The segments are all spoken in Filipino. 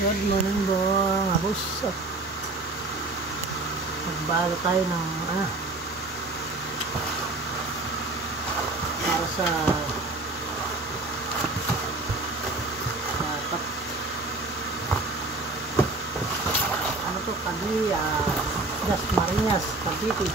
Good morning mga boss. Magbalo tayo ng para sa ano to, Dasmariñas, Cavite.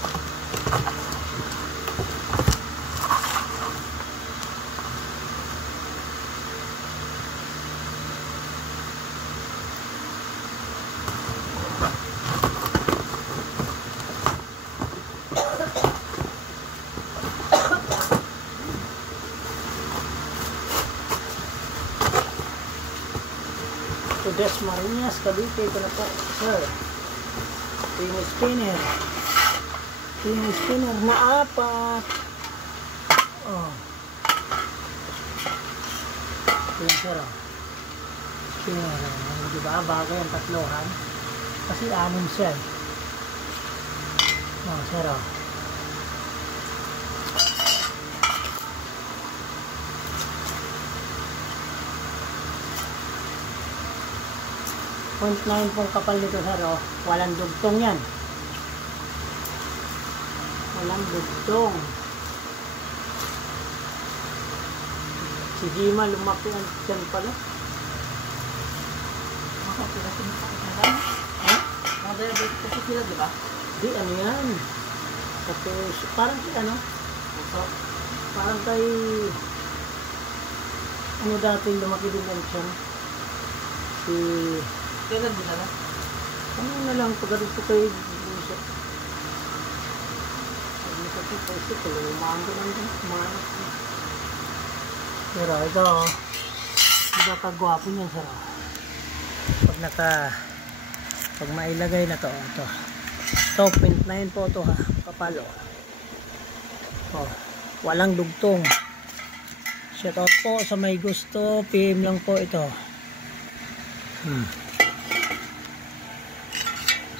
Dasmariñas, Cavite ko na po, sir. Ting spinner na 4. Oh. Yung sir, spinner, diba? Bago yung tatlohan. Kasi 6 siya. Oh, sir, oh. .9 pong kapal nito, sir, oh. Walang dugtong yan. Walang dugtong. Si Dima lumaki ang dyan pala. Makapila sinasakit. Mga diabetes kasi sila, di ba? Di, ano yan. Tapos, parang kay ano? Parang kay ano dati lumaki din ang siya. Kailan din na? Ano na lang, pagdating ko kay Busa. Pag nakapit ko ito, lumaan ko lang din. Pero ito, nakakagwapo niyan, sir. Pag mailagay na to, ito. Ito, 0.9 po ito, ha. Kapalo. Oh, walang dugtong. Shoutout po sa may gusto. PM lang po ito.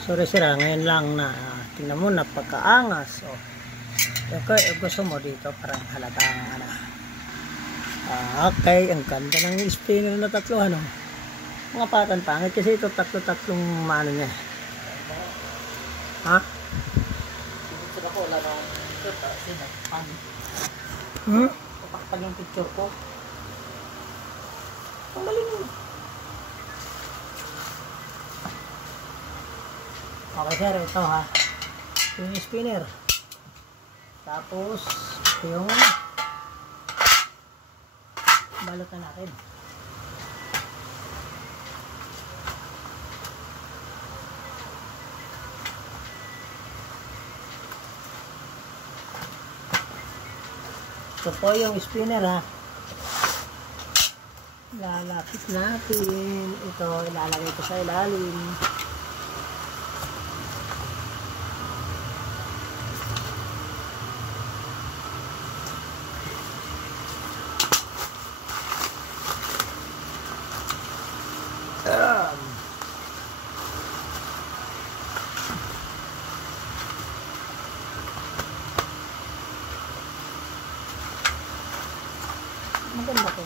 Sorry sir, ngayon lang na tingnan mo, napakaangas. Oh. Okay, gusto mo dito parang halatang ano. Okay, ang ganda ng spinner na 3, ano. Mga patan pangit kasi ito tatlong mano niya. Ha? Picture ako, wala nang sinagpan. Kapag yung picture ko. Ang galing mo. Okay sir, ito ha. Yung spinner. Tapos, yung balot na natin. Ito po yung spinner ha. Lalapit natin. Ito, ilalagay ko sa ilalim. Maganda po.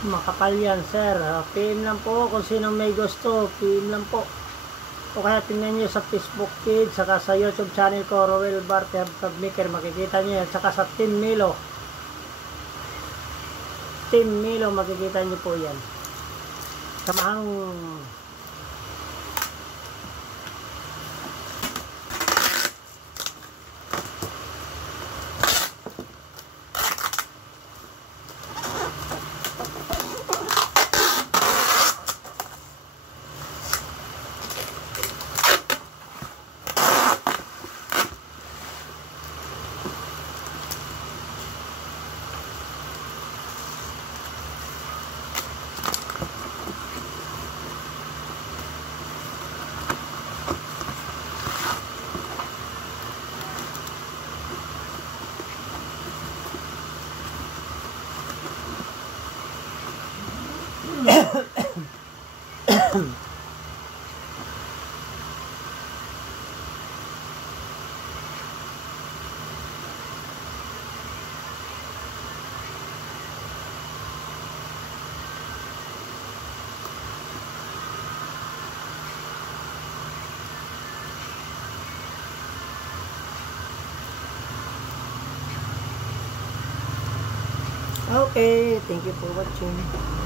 Makapal yan, sir. PM lang po kung sinong may gusto. PM lang po. O kaya tingnan nyo sa Facebook page, saka sa YouTube channel ko, Roel Barter Maker. Makikita nyo yan. Saka sa Team Milo. Team Milo, makikita nyo po yan. Samahang okay, thank you for watching.